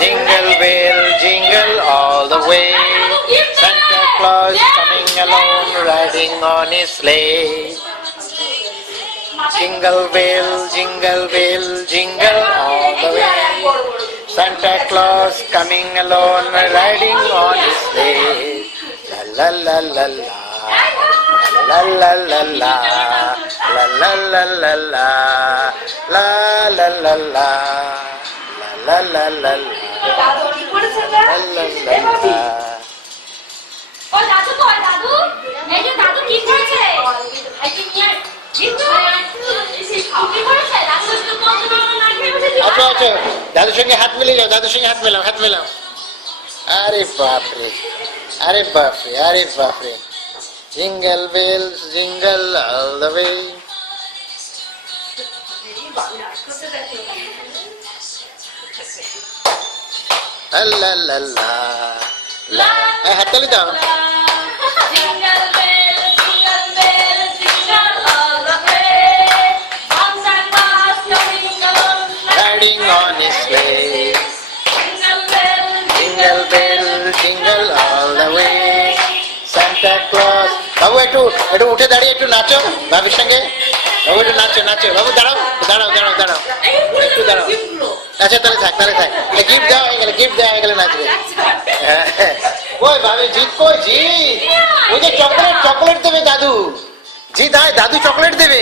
Jingle bell, jingle all the way. Santa Claus coming along, riding on his sleigh. Jingle bell, jingle bell, jingle all the way. Santa Claus coming along, riding on his sleigh. La la la la la, la la la la, la la la la la, la la la la, la la la la. ও দাদু কই দাদু? এই যে দাদু কি করেছে? এই যে নিয়ে কি করেছে? দাদু তো কত বড় না খেয়ে বসেছে। আচ্ছা আচ্ছা, দাদুর সঙ্গে হাত মিলিয়ে যাও, দাদুর সঙ্গে হাত মেলাও, হাত মেলাও। আরে বাপরে, আরে বাপরে, আরে বাপরে। Jingle bells jingle all the way. লা লা লা লা, হাততালি দাও। Jingle bell jingle bell jingle all the way Santa Claus coming on riding on his sleigh jingle bell jingle bell jingle all the way Santa Claus. বাবু একটু একটু উঠে দাঁড়িয়ে একটু নাচো বাবুর সঙ্গে। বাবু একটু নাচো নাচো, বাবু দাঁড়াও দাঁড়াও দাঁড়াও দাঁড়াও, একটু দাঁড়াও। আচ্ছা তাহলে থাক, তাহলে থাক, গিফট দেওয়া হয়ে গেলে, গিফট দেওয়া হয়ে গেলে নাচবে। ওই ভাবি জিৎ, কই জিৎ? ওই যে চকলেট, চকলেট দেবে দাদু। জিৎ আয়, দাদু চকলেট দেবে।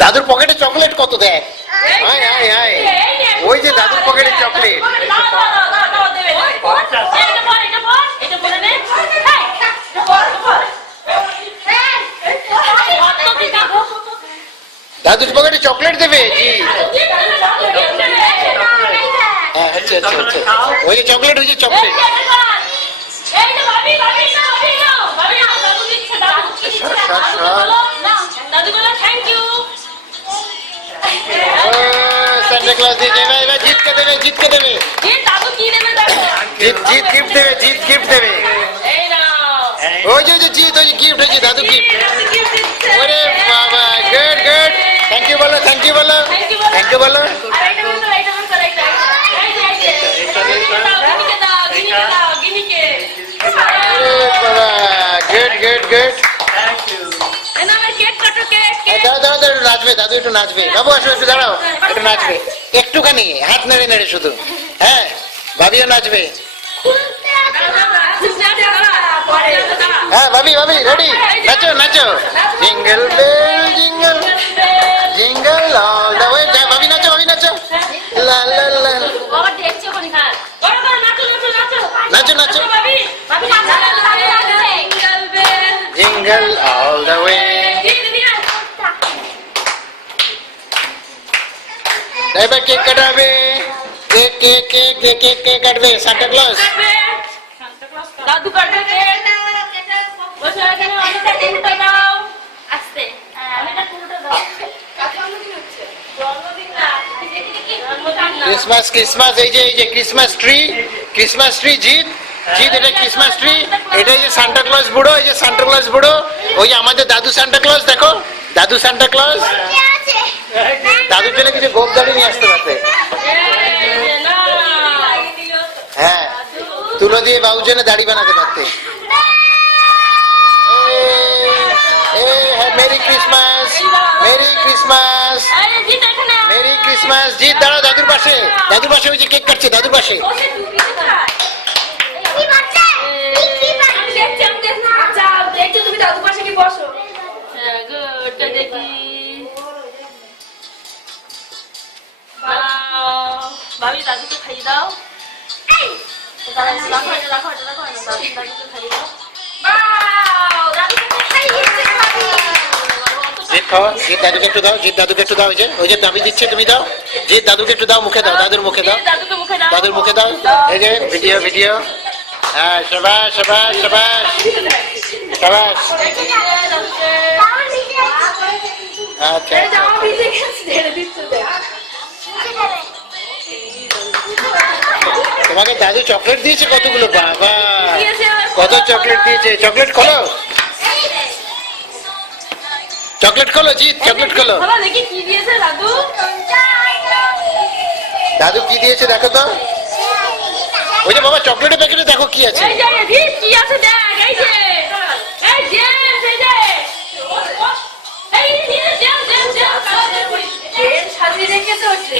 দাদুর পকেটে চকলেট কত দেয়। আয় আয় আয়, ওই যে দাদুর পকেটে চকলেট। দাদুর পকেটে চকলেট দেবে জি। হ্যাঁ আচ্ছা আচ্ছা আচ্ছা, ওই যে চকলেট, ওই যে চকলেট। সান্টা ক্লজ দিয়ে যাবে, এবার জিতকে দেবে, জিতকে দেবে। জিত জিত গিফট দেবে, জিত গিফট দেবে। ওই যে জিত, ওই যে গিফট, ওই যে দাদু গিফট। ওরে বাবা, গুড গুড, থ্যাংক ইউ বলো, থ্যাংক ইউ বলো, থ্যাংক ইউ বলো। Good good good. দাঁড়াও দাঁড়াও দাঁড়াও, নাচবে দাদু, একটু নাচবে। বাবু আসো, একটু দাঁড়াও, একটু নাচবে একটুখানি, হাত নেড়ে নেড়ে শুধু। হ্যাঁ ভাবিও নাচবে। হ্যাঁ ভাবি, ভাবি রেডি, নাচো নাচো। Jingle bell jingle jingle all the way. ভাবি নাচো, ভাবি নাচো। লা লা লা, নাচো নাচো। Jingle all the way. এবার কেক কাটাবে, cake cake cake cake cake cake কাটবে সান্টা ক্লজ। দাদু কাটবে কেক। বসে এখানে অনেকটা উল্টা দাও। আস্তে, অনেকটা উল্টা দাও। জন্মদিন না, ক্রিসমাস, ক্রিসমাস, এই যে Christmas tree, Christmas tree. Jeet Jeet, এটা ক্রিসমাস ট্রি, এটা এই যে সান্টা ক্লজ বুড়ো, এই যে সান্টা ক্লজ বুড়ো। ওই যে আমাদের দাদু সান্টা ক্লজ, দেখো দাদু সান্টা ক্লজ। দাদুর জন্য কিছু গোপ দাড়ি নিয়ে আসতে পারতে। হ্যাঁ, তুলো দিয়ে বাবুর জন্য দাড়ি বানাতে পারতে। Merry Christmas, merry Christmas, merry Christmas. Jeet দাঁড়াও দাদুর পাশে, দাদুর পাশে ওই যে কেক কাটছে, দাদুর পাশে। তুমি দাদু পাশে কি বসো। দেখি ভাবি দাদুকে খাইয়ে দাও। জিৎ খাও, জিৎ দাদুকে একটু দাও, জিৎ দাদুকে একটু দাও। ওই যে দাবি দিচ্ছে, তুমি দাও। জিৎ দাদুকে একটু দাও, মুখে দাও, দাদুর মুখে দাও, দাদুর মুখে দাও। এই যে ভিডিও ভিডিও। হ্যাঁ শাবাশ শাবাশ শাবাশ শাবাশ। আচ্ছা তোমাকে দাদু চকলেট দিয়েছে কতগুলো, বাবা কত চকলেট দিয়েছে। চকলেট খোলো, চকলেট খোলো জিৎ, চকলেট খোলো। খোলো দেখি কি দিয়েছে দাদু। দাদু কি দিয়েছে দেখো তো। ওই যে বাবা চকলেটের প্যাকেটে দেখো কি আছে। এই যে এই কি আছে দেখ, এই যে এই যে এই যে এই যে জেম সাজিয়ে রেখেছে ওঠে।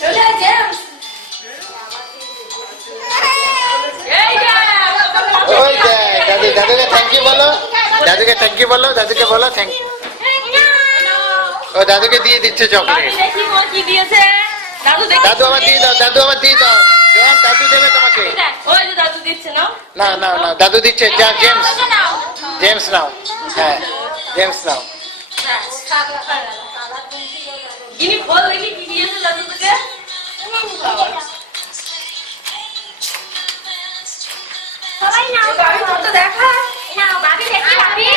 চলে জেমস এই যে ওই দেখ দাদু, দাদুকে থ্যাংক ইউ বলো, দাদুকে থ্যাংক ইউ বলো, দাদুকে বলো থ্যাংক ইউ। ও দাদুকে দিয়ে দিচ্ছে চকলেট। দেখি ও কি দিয়েছে দাদু। দেখি দাদু আবার দিয়ে দাও, দাদু আবার দিয়ে দাও। জোয়ান দাদু দেবে তোমাকে। ওই যে দাদু দিচ্ছে না। না না না দাদু দিচ্ছে। যা জেমস, জেমস নাও। হ্যাঁ জেমস নাও। গিনি খোল দেখি কি দিয়েছে দাদু তোকে। সবাই নাও, বাবি তো দেখা নাও। বাবি দেখি, বাবি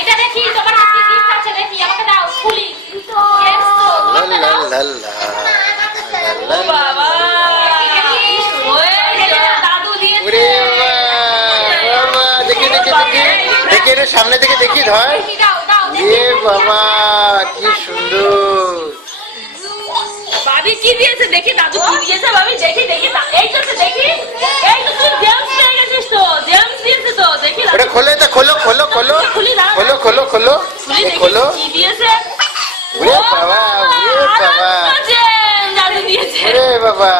এটা দেখি তোমার হাতে কি আছে দেখি, আমাকে দাও খুলি। লা লা লা লা লা লা। বাবা ওই দাদু দিয়েছে। ওরে বাবা, দেখি দেখি দেখি দেখি, এর সামনে থেকে দেখি ধর। দাও দাও এ বাবা কি সুন্দর। বাবি কি দিয়েছে দেখি, দাদু কি দিয়েছে বাবি দেখি দেখি। এই তো দেখি, এই তো তুই জেমস পেয়ে গেছিস তো, জেমস দিয়েছে তো দেখি। ওটা খোলে তো, খোলো খোলো খোলো খুলি দাও, খোলো খোলো খোলো খুলি দেখি খোলো। কি দিয়েছে। ওরে বাবা, ওরে বাবা, দাদু দিয়েছে। ওরে বাবা।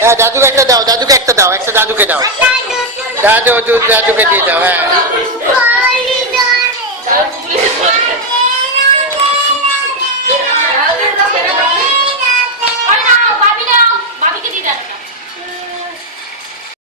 হ্যাঁ দাদুকে একটা দাও, দাদুকে একটা দাও, একটা দাদুকে দাও। দাদুকে দিয়ে দাও। হ্যাঁ